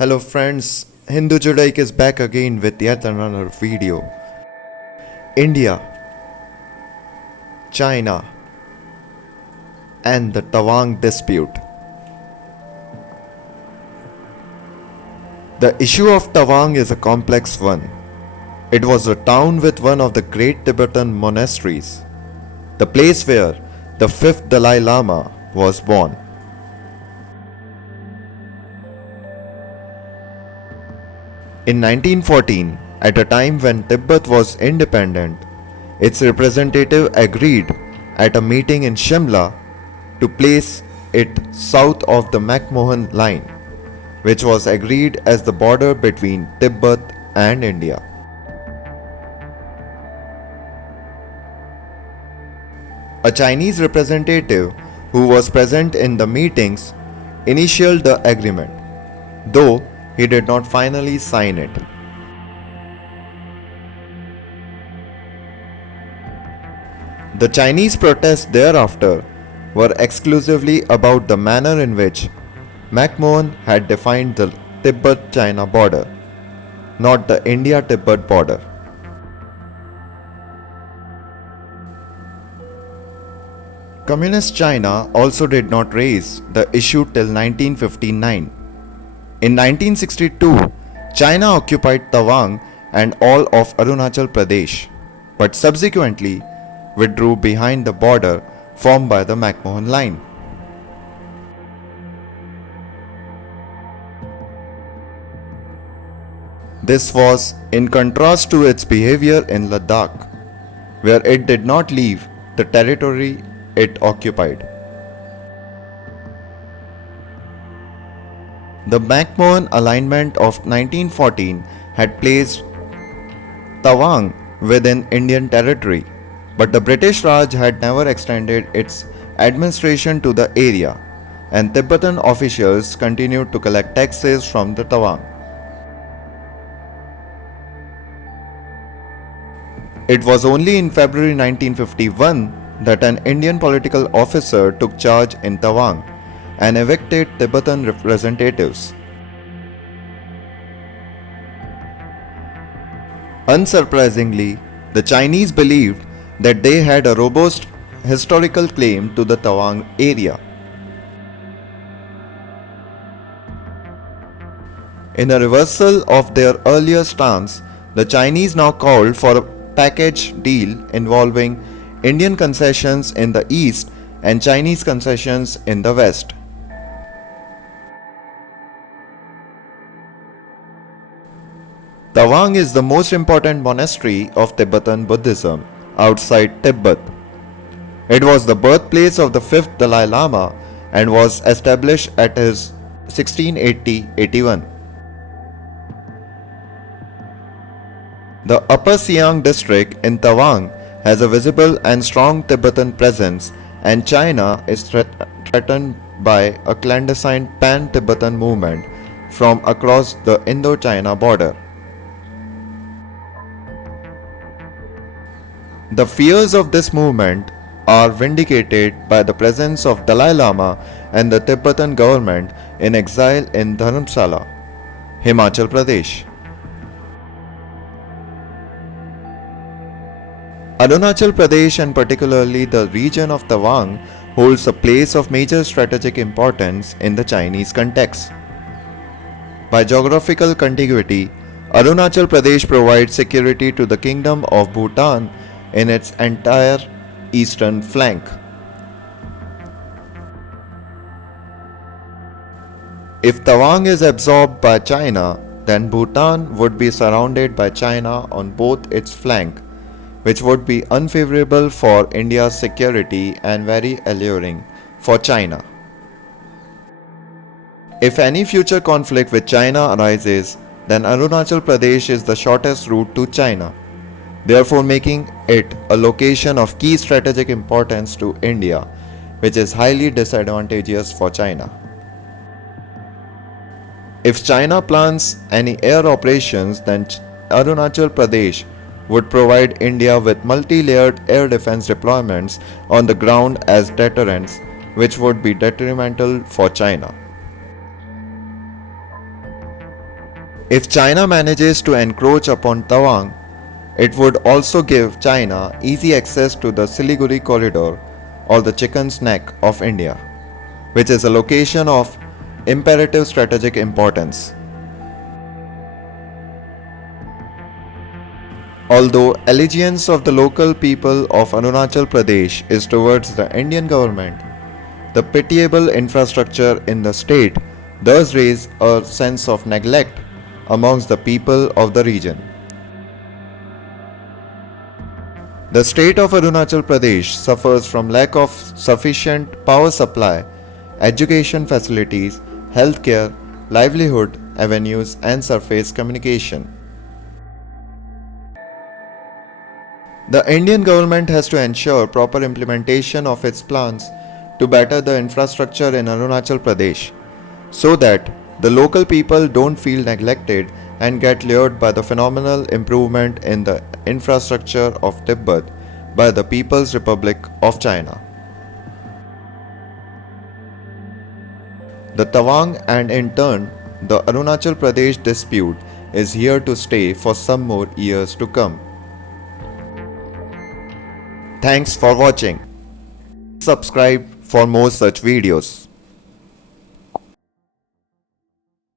Hello friends, Hindu Judaic is back again with yet another video. India, China, and the Tawang dispute. The issue of Tawang is a complex one. It was a town with one of the great Tibetan monasteries, the place where the fifth Dalai Lama was born. In 1914, at a time when Tibet was independent, its representative agreed at a meeting in Shimla to place it south of the McMahon line, which was agreed as the border between Tibet and India. A Chinese representative who was present in the meetings initialed the agreement, though he did not finally sign it. The Chinese protests thereafter were exclusively about the manner in which McMahon had defined the Tibet-China border, not the India-Tibet border. Communist China also did not raise the issue till 1959. In 1962, China occupied Tawang and all of Arunachal Pradesh, but subsequently withdrew behind the border formed by the McMahon line. This was in contrast to its behavior in Ladakh, where it did not leave the territory it occupied. The McMahon alignment of 1914 had placed Tawang within Indian territory, but the British Raj had never extended its administration to the area, and Tibetan officials continued to collect taxes from the Tawang. It was only in February 1951 that an Indian political officer took charge in Tawang and evicted Tibetan representatives. Unsurprisingly, the Chinese believed that they had a robust historical claim to the Tawang area. In a reversal of their earlier stance, the Chinese now called for a package deal involving Indian concessions in the east and Chinese concessions in the west. Tawang is the most important monastery of Tibetan Buddhism outside Tibet. It was the birthplace of the fifth Dalai Lama and was established at his 1680-81. The Upper Siang district in Tawang has a visible and strong Tibetan presence, and China is threatened by a clandestine pan-Tibetan movement from across the Indo-China border. The fears of this movement are vindicated by the presence of Dalai Lama and the Tibetan government in exile in Dharamsala, Himachal Pradesh. Arunachal Pradesh, and particularly the region of Tawang, holds a place of major strategic importance in the Chinese context. By geographical contiguity, Arunachal Pradesh provides security to the Kingdom of Bhutan in its entire eastern flank. If Tawang is absorbed by China, then Bhutan would be surrounded by China on both its flank, which would be unfavorable for India's security and very alluring for China. If any future conflict with China arises, then Arunachal Pradesh is the shortest route to China, therefore making it a location of key strategic importance to India, which is highly disadvantageous for China. If China plans any air operations, then Arunachal Pradesh would provide India with multi-layered air defense deployments on the ground as deterrents, which would be detrimental for China. If China manages to encroach upon Tawang, it would also give China easy access to the Siliguri corridor or the chicken's neck of India, which is a location of imperative strategic importance. Although allegiance of the local people of Arunachal Pradesh is towards the Indian government, the pitiable infrastructure in the state does raise a sense of neglect amongst the people of the region. The state of Arunachal Pradesh suffers from lack of sufficient power supply, education facilities, healthcare, livelihood avenues, and surface communication. The Indian government has to ensure proper implementation of its plans to better the infrastructure in Arunachal Pradesh so that the local people don't feel neglected and get lured by the phenomenal improvement in the infrastructure of Tibet by the People's Republic of China. The Tawang and in turn the Arunachal Pradesh dispute is here to stay for some more years to come. Thanks for watching. Subscribe for more such videos.